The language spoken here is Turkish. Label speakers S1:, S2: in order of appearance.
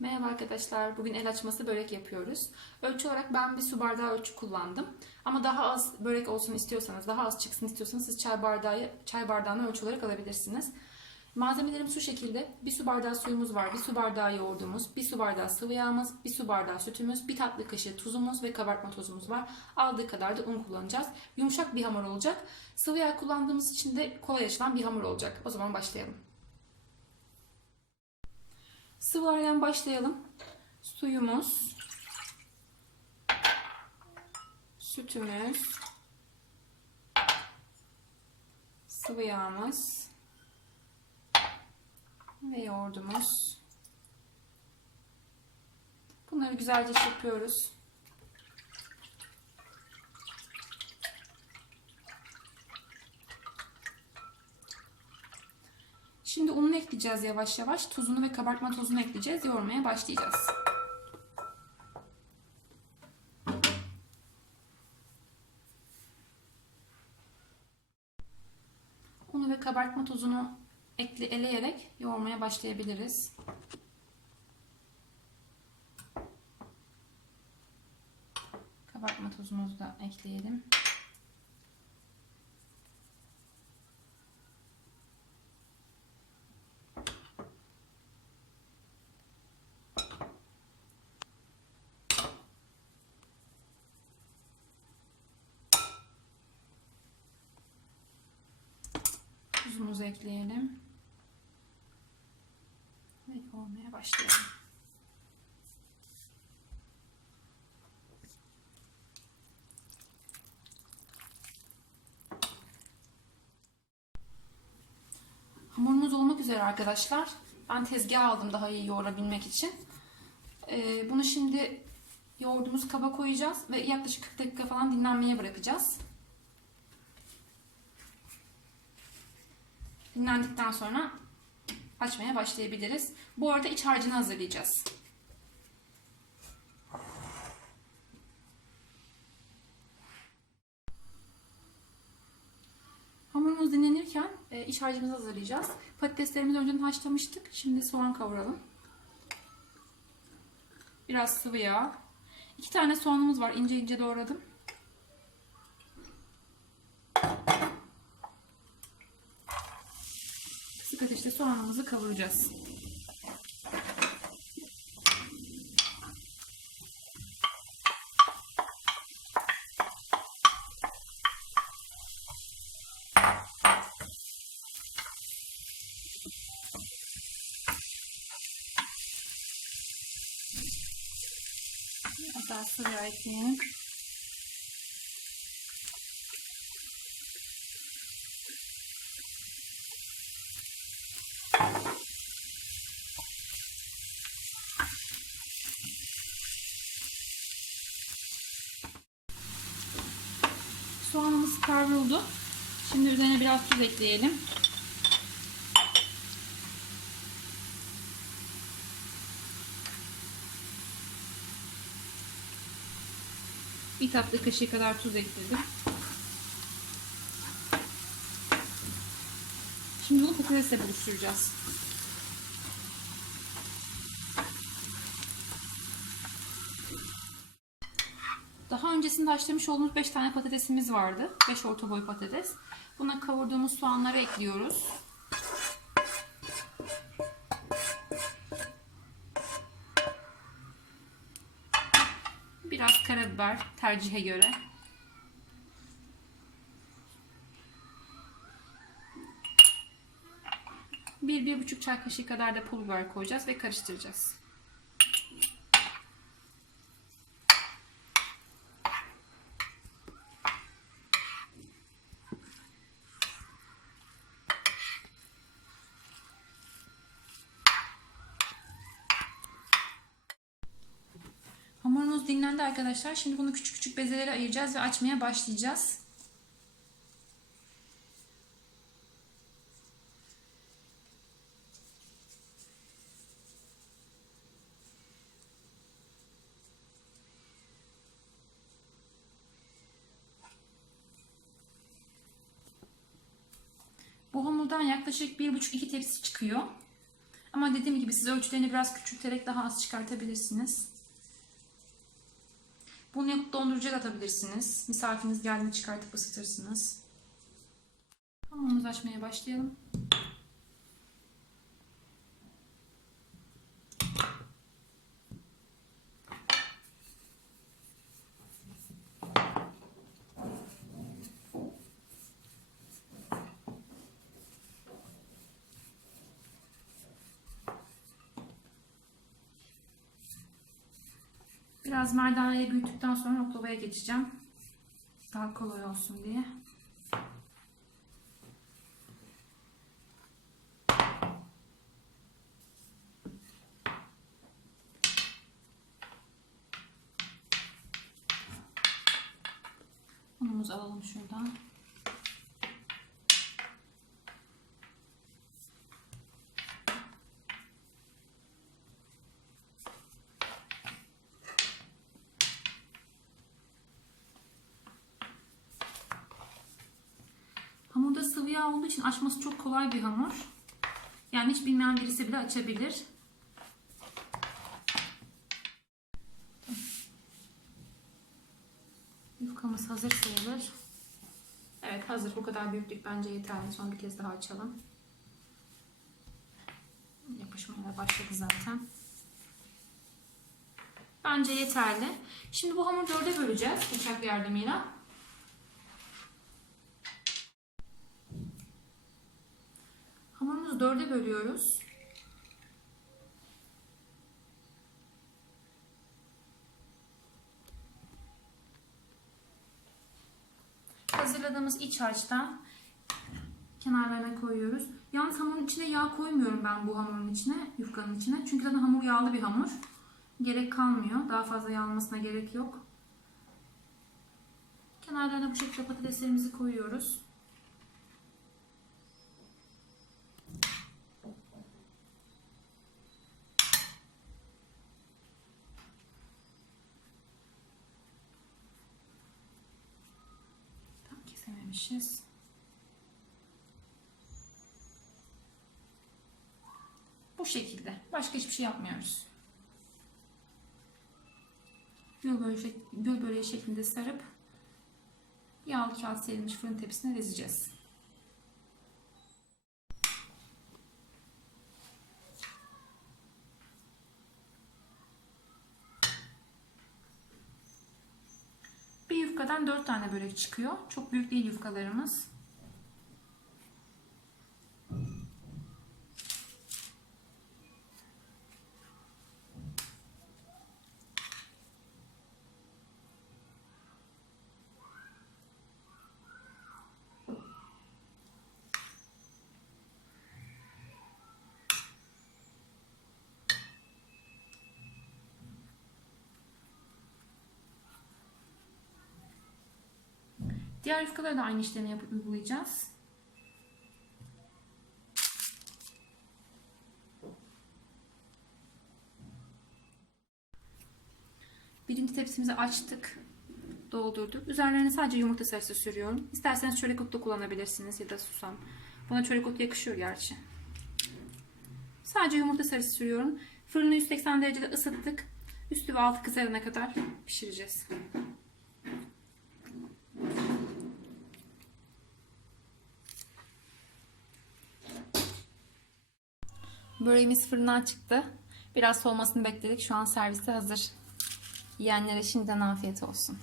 S1: Merhaba arkadaşlar. Bugün el açması börek yapıyoruz. Ölçü olarak ben bir su bardağı ölçü kullandım. Ama daha az börek olsun istiyorsanız, daha az çıksın istiyorsanız siz çay bardağı çay bardağını ölçü olarak alabilirsiniz. Malzemelerim şu şekilde. Bir su bardağı suyumuz var, bir su bardağı yoğurdumuz, bir su bardağı sıvı yağımız, bir su bardağı sütümüz, bir tatlı kaşığı tuzumuz ve kabartma tozumuz var. Aldığı kadar da un kullanacağız. Yumuşak bir hamur olacak. Sıvı yağ kullandığımız için de kolay açılan bir hamur olacak. O zaman başlayalım. Sıvılardan başlayalım. Suyumuz, sütümüz, sıvı yağımız ve yoğurdumuz. Bunları güzelce çırpıyoruz. Şimdi ununu ekleyeceğiz yavaş yavaş. Tuzunu ve kabartma tozunu ekleyeceğiz. Yoğurmaya başlayacağız. Unu ve kabartma tozunu ekle, eleyerek yoğurmaya başlayabiliriz. Kabartma tozumuzu da ekleyelim. Tuzumuzu ekleyelim. Ve yoğurmaya başlayalım. Hamurumuz olmak üzere arkadaşlar. Ben tezgah aldım daha iyi yoğurabilmek için. Ee, bunu şimdi yoğurduğumuz kaba koyacağız ve yaklaşık 40 dakika falan dinlenmeye bırakacağız. Dinlendikten sonra açmaya başlayabiliriz. Bu arada iç harcını hazırlayacağız. Hamurumuz dinlenirken e, iç harcımızı hazırlayacağız. Patateslerimizi önceden haşlamıştık. Şimdi soğan kavuralım. Biraz sıvı yağ. İki tane soğanımız var. İnce ince doğradım. Kısık ateşte soğanımızı kavuracağız. Daha sıvı ekleyelim. Soğanımız kavruldu. Şimdi üzerine biraz tuz ekleyelim. Bir tatlı kaşığı kadar tuz ekledim. Şimdi bunu patatesle buluşturacağız. Daha öncesinde haşlamış olduğumuz 5 tane patatesimiz vardı. 5 orta boy patates. Buna kavurduğumuz soğanları ekliyoruz. Biraz karabiber tercihe göre. Bir, bir buçuk çay kaşığı kadar da pul biber koyacağız ve karıştıracağız. Hamurumuz dinlendi arkadaşlar. Şimdi bunu küçük küçük bezelere ayıracağız ve açmaya başlayacağız. Bu hamurdan yaklaşık 1,5-2 tepsi çıkıyor. Ama dediğim gibi siz ölçülerini biraz küçülterek daha az çıkartabilirsiniz. Bunu yapıp dondurucuya atabilirsiniz. Misafiriniz geldiğinde çıkartıp ısıtırsınız. Hamurumuzu açmaya başlayalım. Biraz merdaneyi büyüttükten sonra oklavaya geçeceğim. Daha kolay olsun diye. Unumuzu alalım şuradan. Hamurda sıvı yağ olduğu için açması çok kolay bir hamur. Yani hiç bilmeyen birisi bile açabilir. Yufkamız hazır sayılır. Evet hazır. Bu kadar büyüklük bence yeterli. Son bir kez daha açalım. Yapışmaya başladı zaten. Bence yeterli. Şimdi bu hamuru dörde böleceğiz bıçak yardımıyla. Hamurumuzu dörde bölüyoruz. Hazırladığımız iç harçtan kenarlarına koyuyoruz. Yalnız hamurun içine yağ koymuyorum ben bu hamurun içine, yufkanın içine. Çünkü zaten hamur yağlı bir hamur. Gerek kalmıyor. Daha fazla yağlamasına gerek yok. Kenarlarına bu şekilde patateslerimizi koyuyoruz. Kesememişiz. Bu şekilde. Başka hiçbir şey yapmıyoruz. Göl böreği, göl böreği şeklinde sarıp yağlı kağıt serilmiş fırın tepsisine dizeceğiz. Bir yufkadan 4 tane börek çıkıyor. Çok büyük değil yufkalarımız. Diğer yufkalara da aynı işlemi yapıp uygulayacağız. Birinci tepsimizi açtık. Doldurduk. Üzerlerine sadece yumurta sarısı sürüyorum. İsterseniz çörek otu da kullanabilirsiniz ya da susam. Buna çörek otu yakışıyor gerçi. Sadece yumurta sarısı sürüyorum. Fırını 180 derecede ısıttık. Üstü ve altı kızarana kadar pişireceğiz. Böreğimiz fırından çıktı. Biraz soğumasını bekledik. Şu an servise hazır. Yiyenlere şimdiden afiyet olsun.